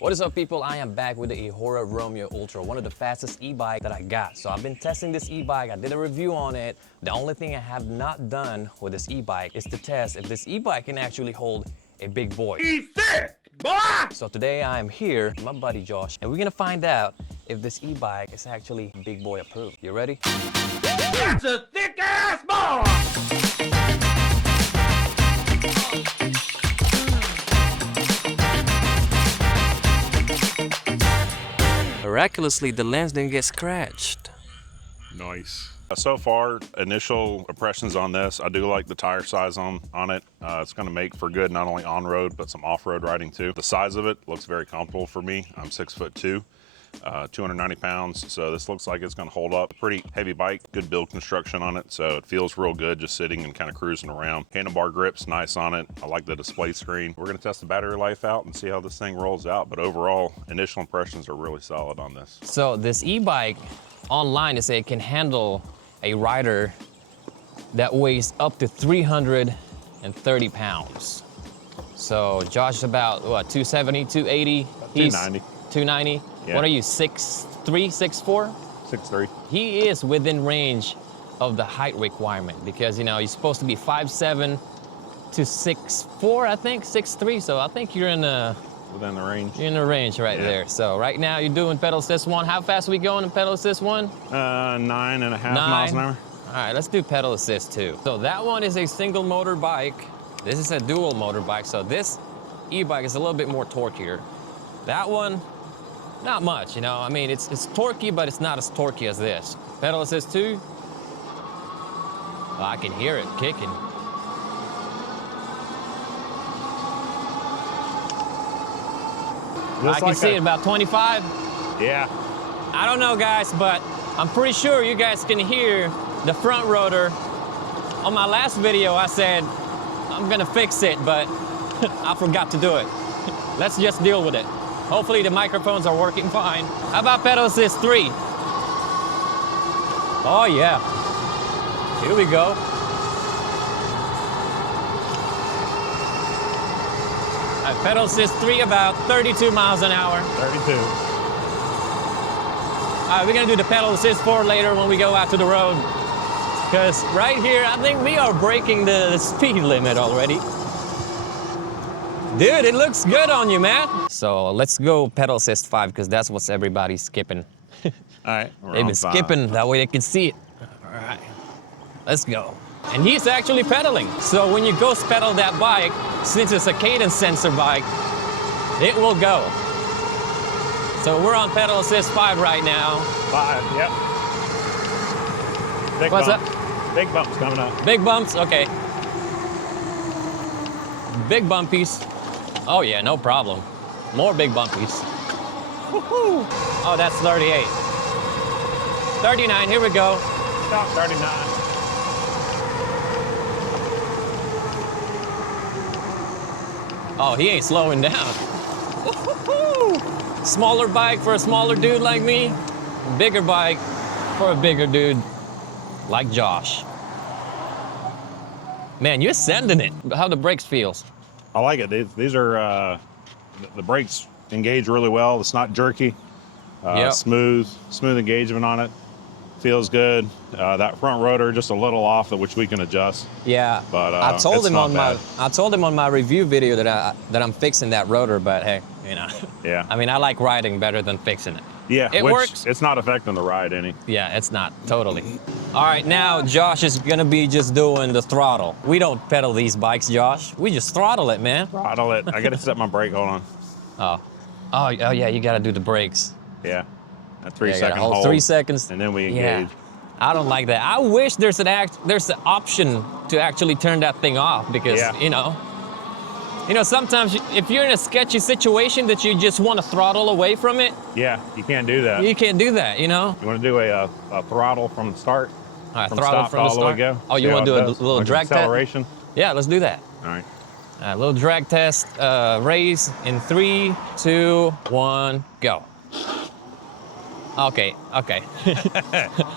What is up, people? I am back with the Eahora Romeo Ultra, one of the fastest e-bike that I got. So I've been testing this e-bike. I did a review on it. The only thing I have not done with this e-bike is to test if this e-bike can actually hold a big boy. He's thick, boy! So today I am here with my buddy Josh, and we're gonna find out if this e-bike is actually big boy approved. You ready? That's a thick ass boy! Miraculously, the lens didn't get scratched. Nice. So far, initial impressions on this, I do like the tire size on it. It's going to make for good not only on-road, but some off-road riding too. The size of it looks very comfortable for me. I'm 6'2", 290 pounds, so this looks like it's going to hold up. Pretty heavy bike, good build construction on it, so it feels real good just sitting and kind of cruising around. Handlebar grip's nice on it. I like the display screen. We're going to test the battery life out and see how this thing rolls out, but overall, initial impressions are really solid on this. So this e-bike online, they say it can handle a rider that weighs up to 330 pounds. So Josh is about, what, 270, 280? 290. 290? Yeah. What are you, 6'3", 6'4"? 6'3". He is within range of the height requirement because, you know, you're supposed to be 5'7" to 6'4", I think, 6'3". So I think you're in the... Within the range. You're in the range right there. So right now you're doing pedal assist 1. How fast are we going in pedal assist 1? 9.5 miles an hour. All right, let's do pedal assist 2. So that one is a single motor bike. This is a dual motor bike. So this e-bike is a little bit more torquier. That one, not much, you know. I mean, it's torquey, but it's not as torquey as this. Pedal assist 2. Oh, I can hear it kicking. I can see it about 25. Yeah. I don't know, guys, but I'm pretty sure you guys can hear the front rotor. On my last video, I said I'm gonna fix it, but I forgot to do it. Let's just deal with it. Hopefully the microphones are working fine. How about pedal assist 3? Oh yeah. Here we go. Pedal assist 3, about 32 miles an hour. 32. All right, we're gonna do the pedal assist 4 later when we go out to the road. Because right here, I think we are breaking the speed limit already. Dude, it looks good on you, man. So let's go pedal assist 5, because that's what everybody's skipping. All right. They've been skipping, that way they can see it. All right, let's go. And he's actually pedaling. So when you ghost pedal that bike, since it's a cadence sensor bike, it will go. So we're on pedal assist 5 right now. 5, yep. Big What's bump. up? Big bumps coming up. Big bumps, okay. Big bumpies. Oh yeah, no problem. More big bumpies. Woohoo! Oh, that's 38. 39, here we go. About 39. Oh, he ain't slowing down. Smaller bike for a smaller dude like me. Bigger bike for a bigger dude like Josh. Man, you're sending it. How the brakes feels? I like it. These are, the brakes engage really well. It's not jerky. Yep. Smooth engagement on it. Feels good. That front rotor just a little off, which we can adjust. Yeah, but I told him on bad. my review video that I'm fixing that rotor, but hey, you know. Yeah. I mean, I like riding better than fixing it. Yeah, it works. It's not affecting the ride any. Yeah, it's not totally. All right, now Josh is gonna be just doing the throttle. We don't pedal these bikes, Josh. We just throttle it, man. Throttle it. I gotta set my brake. Hold on. Oh yeah, you gotta do the brakes. Yeah. A 3 Yeah, second hold hold. 3 seconds. And then we engage. Yeah. I don't like that. I wish there's an option to actually turn that thing off because, you know, sometimes if you're in a sketchy situation that you just want to throttle away from it. Yeah, you can't do that. You can't do that, you know? You want to do a throttle from the start? All right, from throttle stop from the all the way start. go? Oh, you want to do a little like drag test? acceleration? Yeah, let's do that. All right. A little drag test, raise in 3, 2, 1, go. Okay.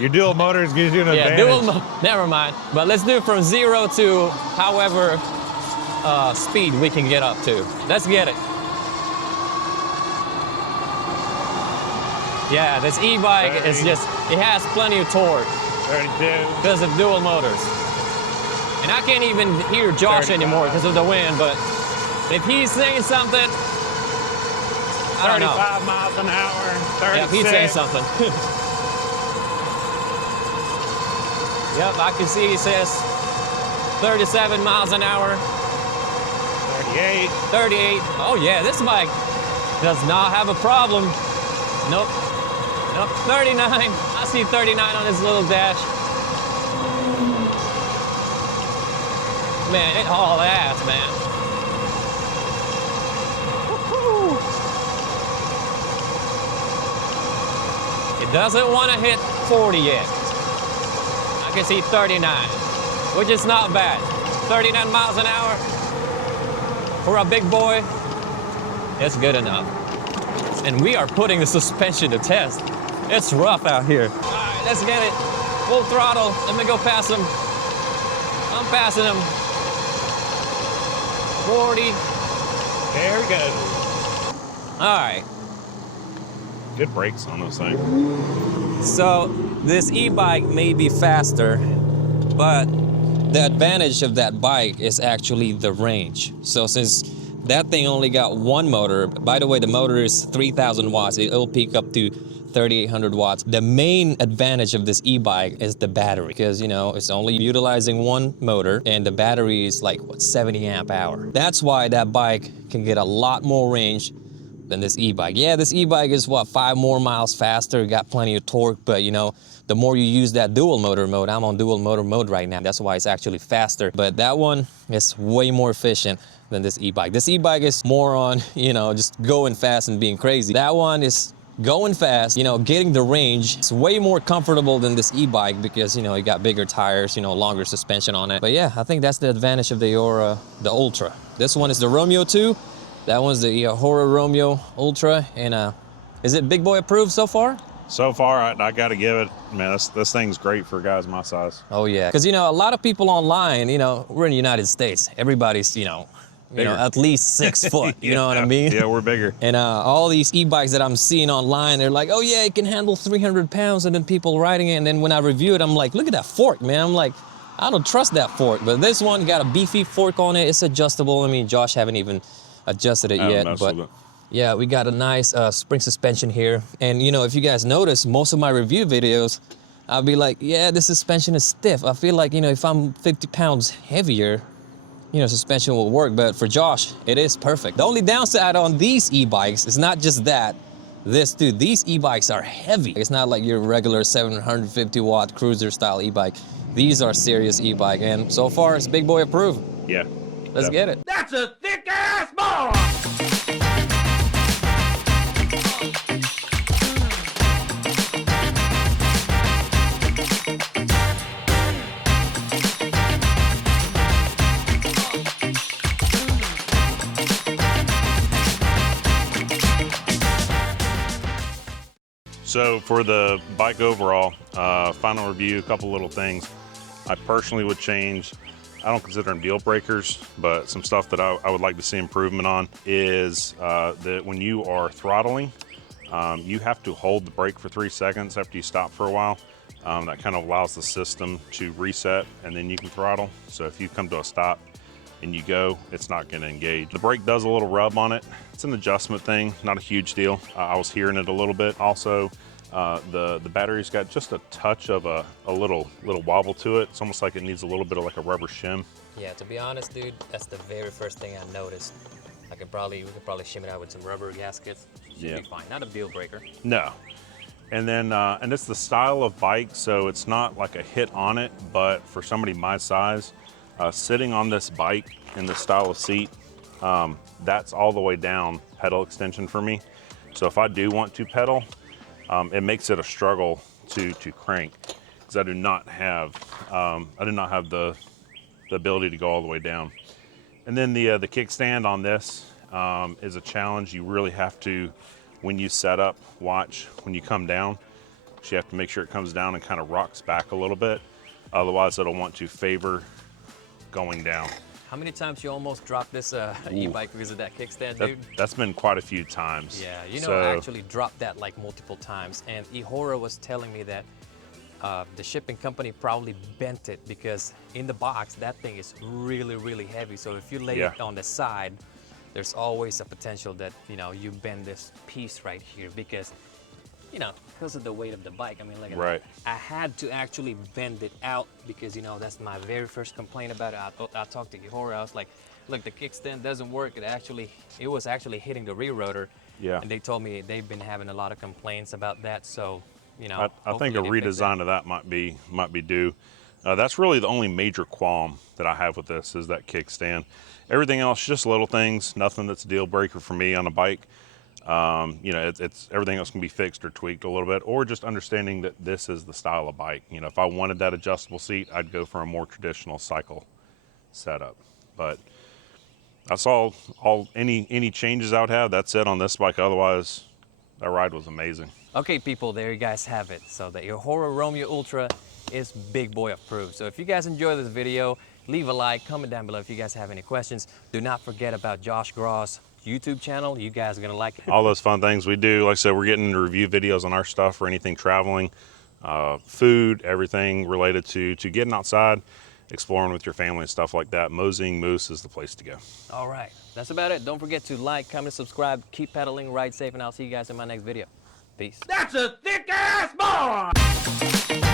Your dual motors gives you an advantage. Yeah, never mind. But let's do it from 0 to however speed we can get up to. Let's get it. Yeah, this e-bike is just, it has plenty of torque 32. because of dual motors. And I can't even hear Josh 35. anymore because of the wind, but if he's saying something, I don't know. 35 miles an hour. 36. Yeah, if he's saying something. Yep, I can see he says 37 miles an hour. 38. 38. Oh yeah, this bike does not have a problem. Nope. Nope. 39. I see 39 on his little dash. Man, it hauled ass, man. Woo-hoo. It doesn't want to hit 40 yet. I can see 39, which is not bad. 39 miles an hour for a big boy, it's good enough. And we are putting the suspension to test. It's rough out here. All right, let's get it. Full throttle. Let me go past him. I'm passing him. 40. There we go. All right. Good brakes on those things. So this e-bike may be faster, but the advantage of that bike is actually the range. So since that thing only got one motor, by the way, the motor is 3,000 watts. It'll peak up to 3,800 watts. The main advantage of this e-bike is the battery because, you know, it's only utilizing one motor and the battery is like, what, 70 amp hour. That's why that bike can get a lot more range than this e-bike. Yeah, this e-bike is what, 5 more miles faster, got plenty of torque, but you know, the more you use that dual motor mode, I'm on dual motor mode right now, that's why it's actually faster. But that one is way more efficient than this e-bike. This e-bike is more on, you know, just going fast and being crazy. That one is going fast, you know, getting the range. It's way more comfortable than this e-bike because, you know, you got bigger tires, you know, longer suspension on it. But yeah, I think that's the advantage of the Eahora, the Ultra. This one is the Romeo 2. That one's the Eahora Romeo Ultra. And is it big boy approved so far? So far, I got to give it, man, this thing's great for guys my size. Oh yeah, because, you know, a lot of people online, you know, we're in the United States. Everybody's, you know, at least 6 foot, you know what I mean? Yeah, we're bigger. And all these e-bikes that I'm seeing online, they're like, oh yeah, it can handle 300 pounds, and then people riding it, and then when I review it, I'm like, look at that fork, man. I'm like, I don't trust that fork, but this one got a beefy fork on it. It's adjustable. I mean, Josh haven't even adjusted it yet, but yeah, we got a nice spring suspension here. And you know, if you guys notice, most of my review videos, I'll be like, yeah, this suspension is stiff. I feel like, you know, if I'm 50 pounds heavier, you know, suspension will work, but for Josh, it is perfect. The only downside on these e-bikes is not just that, these e-bikes are heavy. It's not like your regular 750 watt cruiser style e-bike. These are serious e-bike, and so far it's big boy approved. Yeah. Let's get it. That's a thick ass boy! So for the bike overall, final review, a couple little things I personally would change. I don't consider them deal breakers, but some stuff that I would like to see improvement on is that when you are throttling, you have to hold the brake for 3 seconds after you stop for a while. That kind of allows the system to reset and then you can throttle. So if you come to a stop and you go, it's not going to engage. The brake does a little rub on it. It's an adjustment thing, not a huge deal. I was hearing it a little bit. Also, the battery's got just a touch of a little wobble to it. It's almost like it needs a little bit of like a rubber shim. Yeah, to be honest, dude, that's the very first thing I noticed. We could probably shim it out with some rubber gaskets. Should be fine. Not a deal breaker. No. And then, and it's the style of bike, so it's not like a hit on it, but for somebody my size, sitting on this bike in this style of seat, that's all the way down pedal extension for me. So if I do want to pedal, it makes it a struggle to crank because I do not have the ability to go all the way down. And then the kickstand on this is a challenge. You really have to, when you set up, watch when you come down. So you have to make sure it comes down and kind of rocks back a little bit. Otherwise, it'll want to favor going down. How many times you almost dropped this e-bike because of that kickstand, dude? That's been quite a few times. Yeah, you know, So, I actually dropped that like multiple times, and Eahora was telling me that the shipping company probably bent it because in the box, that thing is really, really heavy. So if you lay it on the side, there's always a potential that, you know, you bend this piece right here because, you know, because of the weight of the bike. I mean, look at that. I had to actually bend it out because, you know, that's my very first complaint about it. I talked to Eahora. I was like, look, the kickstand doesn't work. It was actually hitting the rear rotor. Yeah. And they told me they've been having a lot of complaints about that. So, you know, I think a redesign of that might be due. That's really the only major qualm that I have with this is that kickstand. Everything else, just little things, nothing that's a deal breaker for me on a bike. You know, it's everything else can be fixed or tweaked a little bit, or just understanding that this is the style of bike. You know, if I wanted that adjustable seat, I'd go for a more traditional cycle setup. But that's all any changes I would have. That's it on this bike. Otherwise, that ride was amazing. Okay, people, there you guys have it. So the Eahora Romeo Ultra is big boy approved. So if you guys enjoy this video, leave a like, comment down below if you guys have any questions. Do not forget about Josh Gross' YouTube channel. You guys are gonna like it. All those fun things we do. Like I said, we're getting into review videos on our stuff or anything traveling, food, everything related to getting outside, exploring with your family and stuff like that. Moseying Moose is the place to go. All right, that's about it. Don't forget to like, comment, subscribe, keep pedaling, ride safe, and I'll see you guys in my next video. Peace. That's a thick ass boy!